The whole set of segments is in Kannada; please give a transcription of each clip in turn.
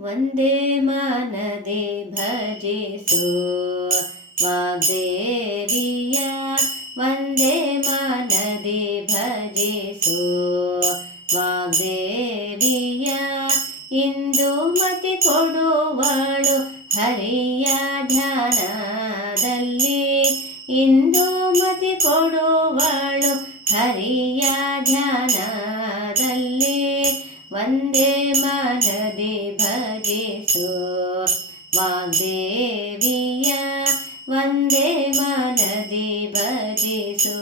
ಒಂದೇ ಮನದೆ ಭಜಿಸು. ವಾಗ್ದೇವಿಯ ಒಂದೇ ಮನದೆ ಭಜಿಸು. ವಾಗ್ದೇವಿಯ ಇಂದು ಮತಿ ಕೊಡುವಳು ಹರಿಯ ಧ್ಯಾನದಲ್ಲಿ. ಇಂದು ಮತಿ ಕೊಡುವಳು ಹರಿಯ ಧ್ಯಾನದಲ್ಲಿ. ಒಂದೇ ಒಂದೇ ಮನದಿ ಭಜಿಸು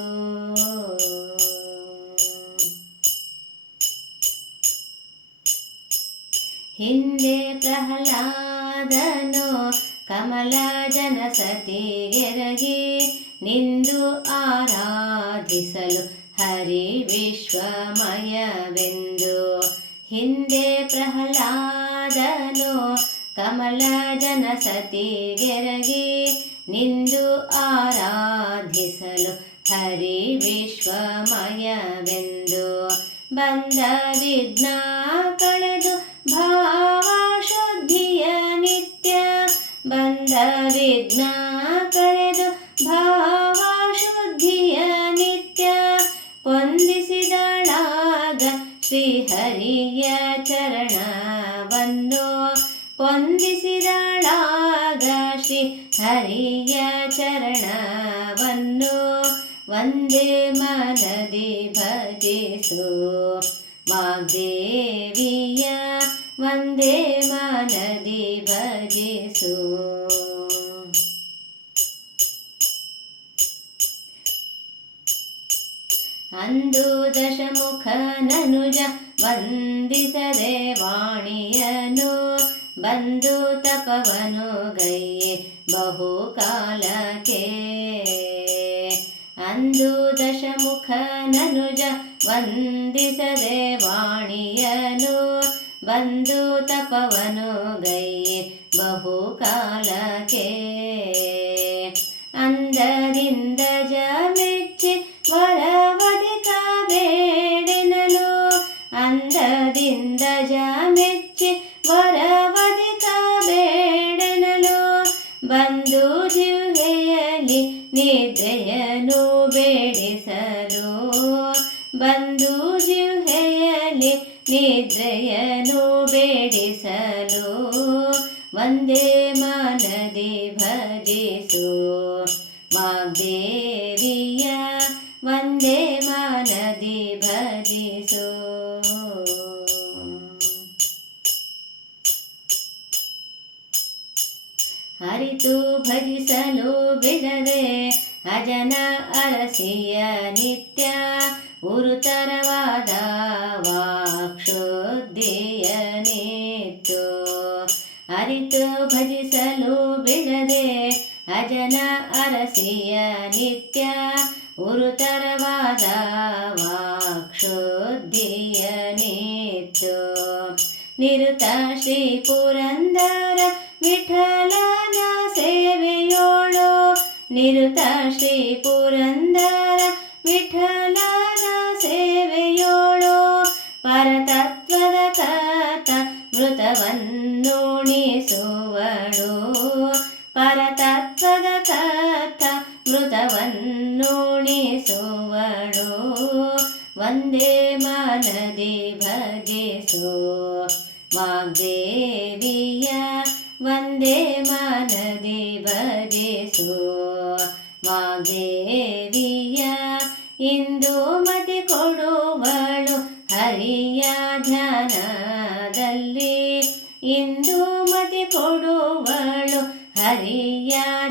ಹಿಂದೆ ಪ್ರಹ್ಲಾದನು ಕಮಲ ಜನಸತಿಗೆರಗಿ ನಿಂದು ಆರಾಧಿಸಲು ಹರಿ ವಿಶ್ವಮಯವೆಂದು ಹಿಂದೆ ಪ್ರಹ್ಲಾದನು ಕಮಲ ಜನಸತಿಗೆರಗಿ ನಿಂದು ಆರಾಧಿಸಲು ಹರಿ ವಿಶ್ವಮಯವೆಂದು ಬಂದ ವಿಘ್ನ ಕಳೆದು ಭಾವ ಶುದ್ಧಿಯ ನಿತ್ಯ ಬಂದ ವಿಘ್ನ ಕಳೆದು ಭಾವ ಶುದ್ಧಿಯ ನಿತ್ಯ ಹೊಂದಿಸಿದಳಾಗ ಶ್ರೀಹರಿಯ ಚರಣವನ್ನು ಶ್ರೀ ಹರಿಯ ಚರಣವನ್ನು ಒಂದೇ ಮನದಿ ಭಜಿಸು. ವಾಗ್ದೇವಿಯ ಒಂದೇ ಮನದಿ ಭಜಿಸು. ಅಂದು ದಶಮುಖನನುಜ ವಂದಿಸದೆ ವಾಣಿಯನು ಬಂದು ತಪವನು ಗೈಯೆ ಬಹುಕಾಲಕ್ಕೆ ಅಂದು ದಶಮುಖನನುಜ ವಂದಿಸದೆ ವಾಣಿಯನು ಬಂದು ತಪವನು ಗೈ ಬಹುಕಾಲಕ್ಕೆ. ಬಂದು ಜಿಹೆಯಲ್ಲಿ ನಿದ್ರೆಯನು ಬೇಡಿಸಲು ಒಂದೇ ಮನದಿ ಭಜಿಸು. ವಾಗ್ದೇವಿಯ ಒಂದೇ ಮನದಿ ಭಜಿಸು. ಹರಿತು ಭಜಿಸಲು ಬಿಡದೆ ಅಜನ ಅರಸಿಯ ನಿತ್ಯ ಉರುತರವಾದ ವಾಕ್ಷುದ್ಧಿಯ ನಿತ್ತು ಅರಿತು ಭಜಿಸಲು ಬಿಡದೆ ಅಜನ ಅರಸಿಯ ನಿತ್ಯ ಉರುತರವಾದ ವಾಕ್ಷುದ್ಧಿಯ ನಿತ್ತು ನಿರುತ ಶ್ರೀ ಪುರಂದರ ವಿಠಲನ ಸೇವೆಯೋಳು ನಿರುತ ಶ್ರೀ ಪುರಂದರ ವಿಠಲನ ಸೇವೆಯೋಳು ಪರತತ್ವದ ಕಥ ಮೃತವನ್ನುಣಿಸುವಳು. ಪರತತ್ವದ ಕಥ ಮೃತವನ್ನುಣಿಸುವಳು. ವಂದೇ ಮಾನದಿ ಭಜಿಸು ವಾಗ್ದೇವಿಯ ಒಂದೇ ಮನದಿ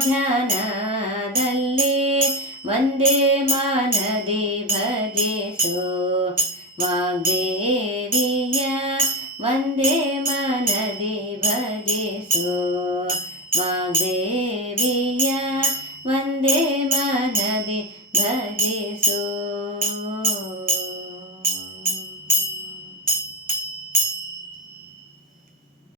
ಧ್ಯಾನದಲ್ಲಿ ಒಂದೇ ಮಾನದಿ ಭಜಿಸು ವಾಗ್ದೇವಿಯ ಒಂದೇ ಮಾನದಿ ಭಜಿಸು ವಾಗ್ದೇವಿಯ ಒಂದೇ ಮಾನದಿ मानदि